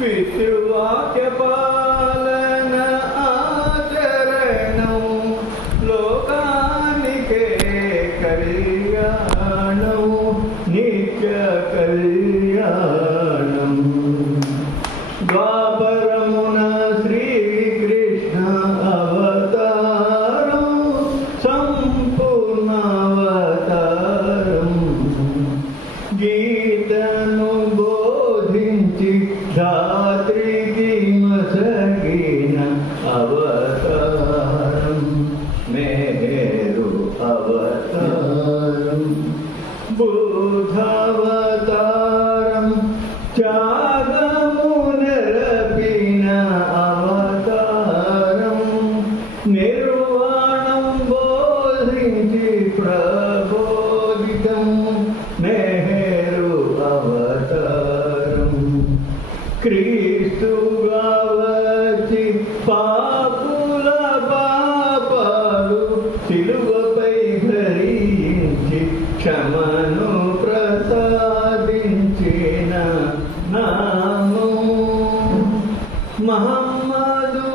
పితృవాక్య పాలన ఆచరణం లోకానికే కళ్యాణం నిత్య కళ్యాణం. ద్వాపరమున శ్రీకృష్ణ అవతారం సంపూర్ణావతారం. గీతను బోధించి ధాత్రికి మసగిన అవతారం మేరు అవతారం. బుద్ధావతారం త్యాగము నెరపిన అవతారం. నిర్వాణం బోధించి ప్రబోధితం నెహ్రూ అవతారం. క్రీస్తుగా వచ్చి పాపుల పాపాలు సిలువపై భరించి క్షమను ప్రసాదించిన నామం. మహమ్మదు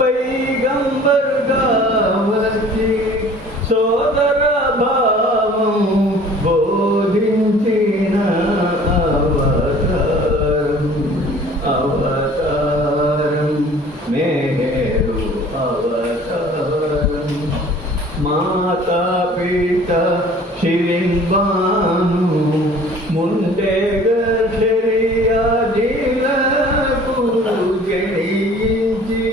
పైగంబర్గా వచ్చి సోదర భావం బోధించిన అవతారం అవతారం మేరు అవతారం. మాతా పిత శిలింబాను ముండేగర్ శరియాజిలకు జయించి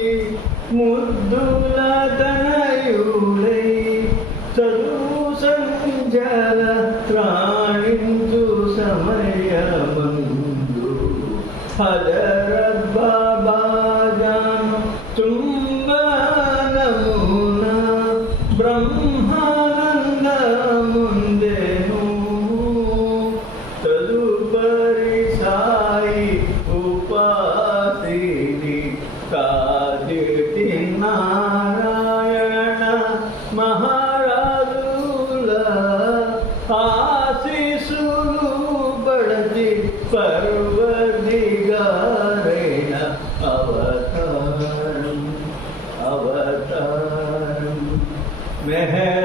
ముద్దుల తనయుడై చదువు సంజల త్రాణించు సమయమందు హజరత్ బాబా జాన్ చుంబనమున బ్రహ్మానందముందెను. తదుపరి సాయి ఉపాసిని కాదిటి నారాయణ మహారాజుల ఆశీసులు బడచి పర్వదిగారైన అవతారం అవతారం. మెహరామణియూరి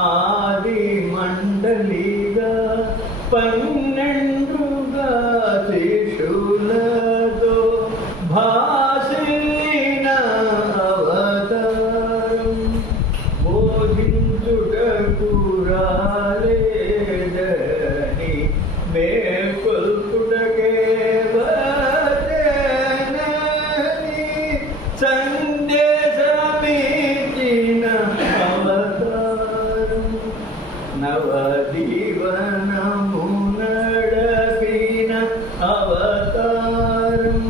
ఆది మండలిగా 12 శిశులతో భాసిల్లిన అవతారం. బోధించుటకు రాలేదని మేల్కొల్పుటకే వచ్చెనని సందేశమిచ్చిన అవతారం. నవజీవనము నడపిన అవతారం.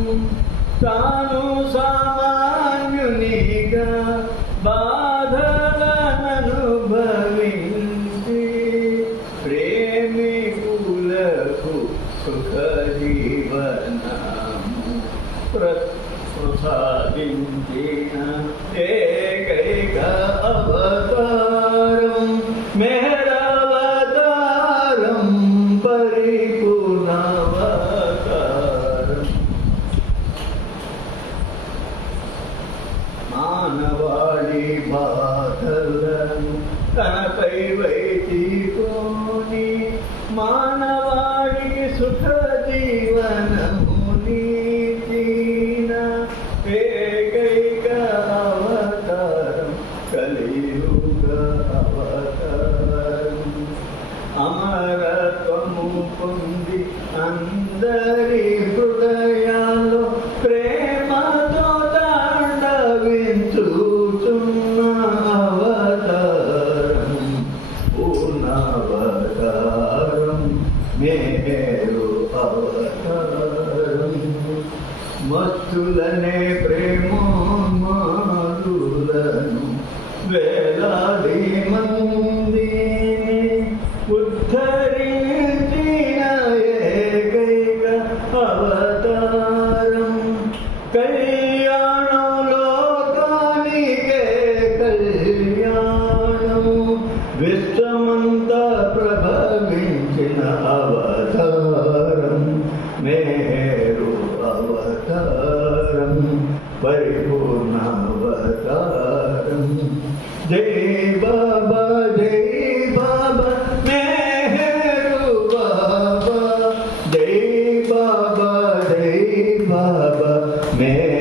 తాను సామాన్యునిగా బాధలననుభవించి ప్రేమికులకు సుఖ జీవనము ప్రసాదించిన ఏకైక అవతారం మెహరావతారం పరిపూర్ణావతారం. మానవాళి బాధలను తనపై వైచికోని మానవాళికి సుఖ జీవనము నీచిన ఏకైక అవతారం కలియుగ అవతారం. అమరత్వము పొంది అందరి హృదయాల్లో ప్రేమతో తాండవించుచున్న అవతారం పూర్ణావతారం మేరు అవతారం. మత్తులనే ప్రేమోన్మాదులను వేలాది మందిని ఉద్ధరించిన ఏకైక అవతారం. కళ్యాణం లోకానికే కళ్యాణం విశ్వమంతా ప్రభవించిన అవతారం మే మే